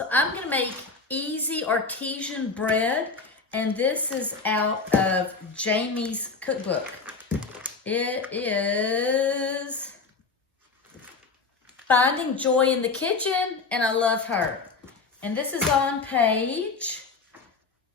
So I'm gonna make easy artesian bread, and this is out of Jamie's cookbook. It is Finding Joy in the Kitchen, and I love her. And this is on page,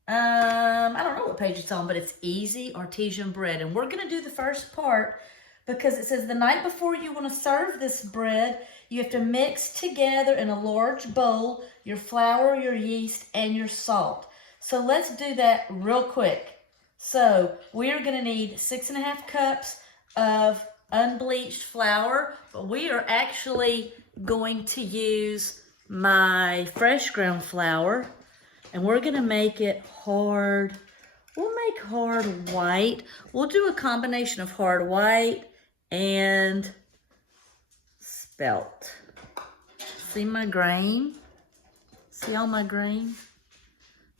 I don't know what page it's on, but it's easy artesian bread. And we're gonna do the first part because it says the night before you wanna serve this bread, you have to mix together in a large bowl your flour, your yeast, and your salt. So let's do that real quick. So we are gonna need 6½ cups of unbleached flour, but we are actually going to use my fresh ground flour, and we're gonna make it hard. We'll make hard white. We'll do a combination of hard white and spelt. See my grain? See all my grain?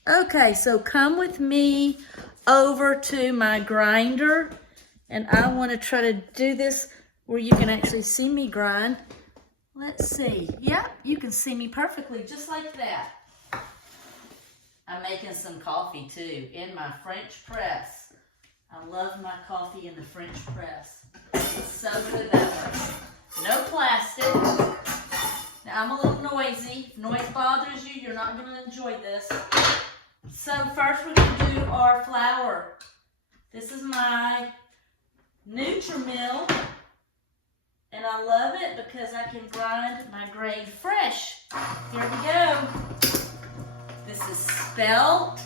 Okay, so come with me over to my grinder, and I want to try to do this where you can actually see me grind. Let's see. Yep, you can see me perfectly, just like that. I'm making some coffee too in my French press. I love my coffee in the French press. It's so good that way. No plastic. Now I'm a little noisy. If noise bothers you, you're not going to enjoy this. So first we're going to do our flour. This is my Nutri-Mill, and I love it because I can grind my grain fresh. Here we go. This is spelt.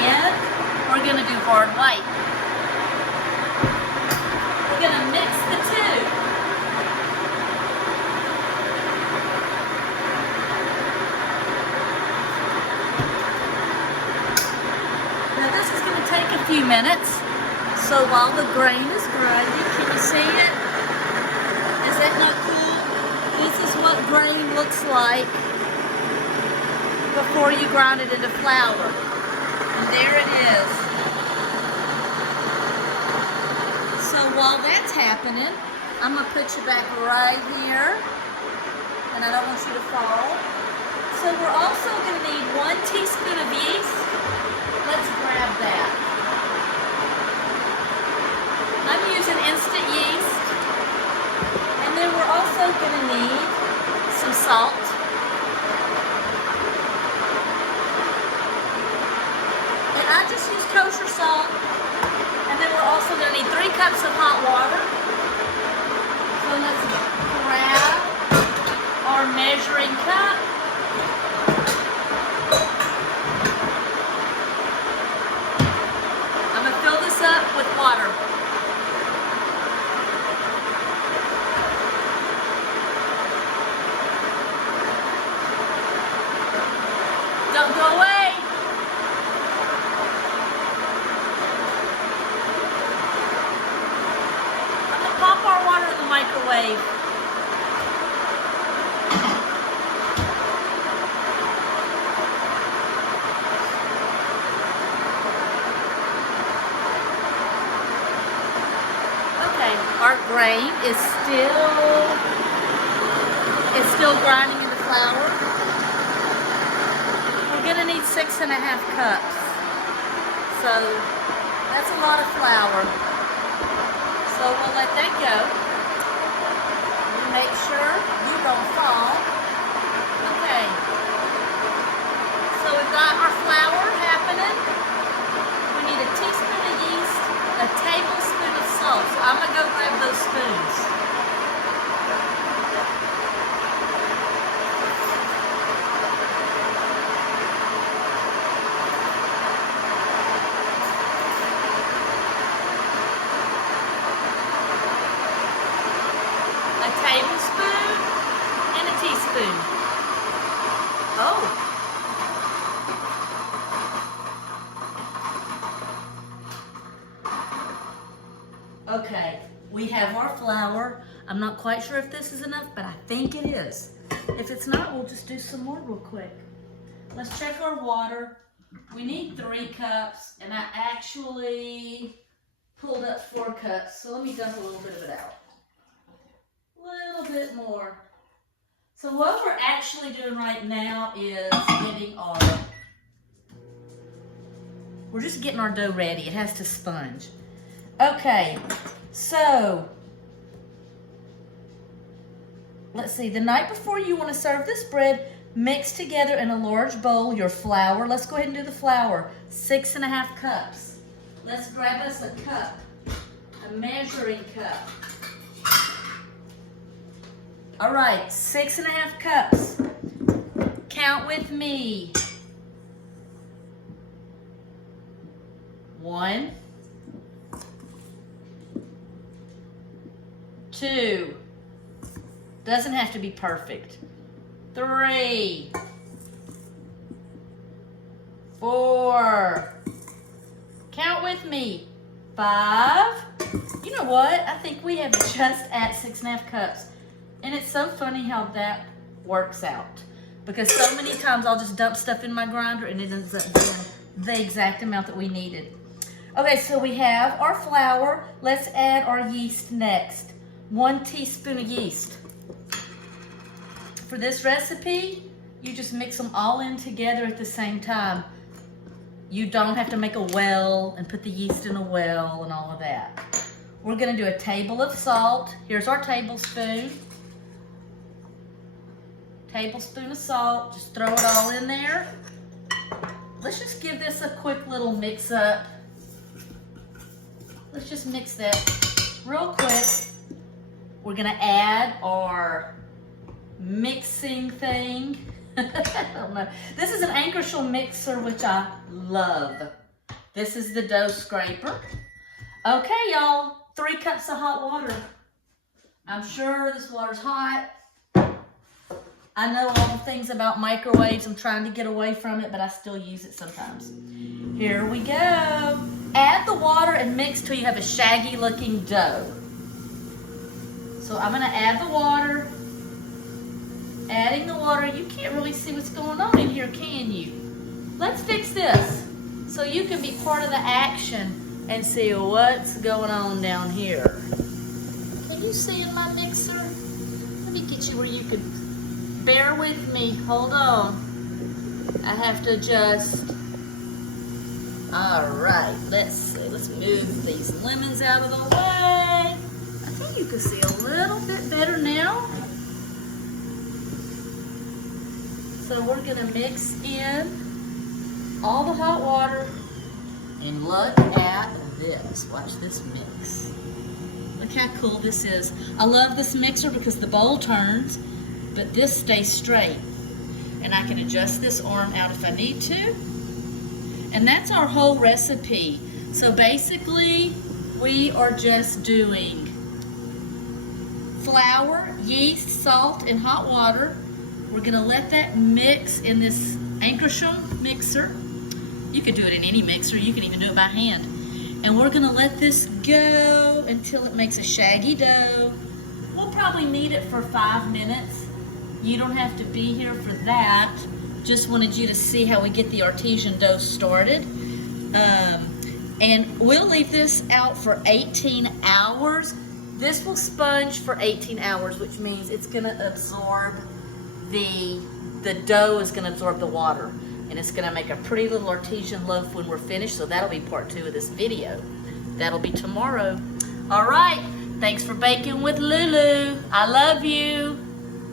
And we're going to do hard white. We're going to mix the two. Now this is going to take a few minutes. So while the grain is grinding, can you see it? Is that not cool? This is what grain looks like before you grind it into flour. And there it is. So while that's happening, I'm going to put you back right here. And I don't want you to fall. So we're also going to need 1 teaspoon of yeast. Let's grab that. I'm using instant yeast. And then we're also going to need some salt. And I just use kosher salt. And then we're also going to need 3 cups of hot water. So let's grab our measuring cup. I'm going to fill this up with water. Don't go away. I'm going to pop our water in the microwave. Okay, our grain is still grinding in the flour. We're going to need 6½ cups. So that's a lot of flour. So we'll let that go. Make sure you don't fall. Okay. So we've got our flour happening. We need a teaspoon of yeast, a tablespoon of salt. So I'm going to go grab those spoons. A tablespoon and a teaspoon. Oh. Okay, we have our flour. I'm not quite sure if this is enough, but I think it is. If it's not, we'll just do some more real quick. Let's check our water. We need 3 cups, and I actually pulled up 4 cups, so let me dump a little bit of it out. A little bit more. So what we're actually doing right now is we're just getting our dough ready. It has to sponge. Okay, so let's see. The night before you want to serve this bread, mix together in a large bowl your flour. Let's go ahead and do the flour. 6½ cups. Let's grab us a cup, a measuring cup. All right, 6½ cups. Count with me. 1, 2. Doesn't have to be perfect. 3, 4. Count with me. 5. You know what? I think we have just at 6½ cups. And it's so funny how that works out. Because so many times I'll just dump stuff in my grinder and it ends up being the exact amount that we needed. Okay, so we have our flour. Let's add our yeast next. 1 teaspoon of yeast. For this recipe, you just mix them all in together at the same time. You don't have to make a well and put the yeast in a well and all of that. We're gonna do a table of salt. Here's our tablespoon. Tablespoon of salt, just throw it all in there. Let's just give this a quick little mix up. Let's just mix that real quick. We're gonna add our mixing thing. I don't know. This is an Ankershell mixer, which I love. This is the dough scraper. Okay, y'all, 3 cups of hot water. I'm sure this water's hot. I know all the things about microwaves. I'm trying to get away from it, but I still use it sometimes. Here we go. Add the water and mix till you have a shaggy looking dough. So I'm gonna add the water. Adding the water. You can't really see what's going on in here, can you? Let's fix this so you can be part of the action and see what's going on down here. Can you see in my mixer? Let me get you where you could. Bear with me, hold on. I have to adjust. All right, let's see. Let's move these lemons out of the way. I think you can see a little bit better now. So we're gonna mix in all the hot water and look at this. Watch this mix. Look how cool this is. I love this mixer because the bowl turns, but this stays straight. And I can adjust this arm out if I need to. And that's our whole recipe. So basically, we are just doing flour, yeast, salt, and hot water. We're gonna let that mix in this Ankershell mixer. You could do it in any mixer. You can even do it by hand. And we're gonna let this go until it makes a shaggy dough. We'll probably knead it for 5 minutes. You don't have to be here for that. Just wanted you to see how we get the artesian dough started. And we'll leave this out for 18 hours. This will sponge for 18 hours, which means it's gonna absorb the dough is gonna absorb the water. And it's gonna make a pretty little artesian loaf when we're finished. So that'll be part 2 of this video. That'll be tomorrow. All right, thanks for baking with Lulu. I love you.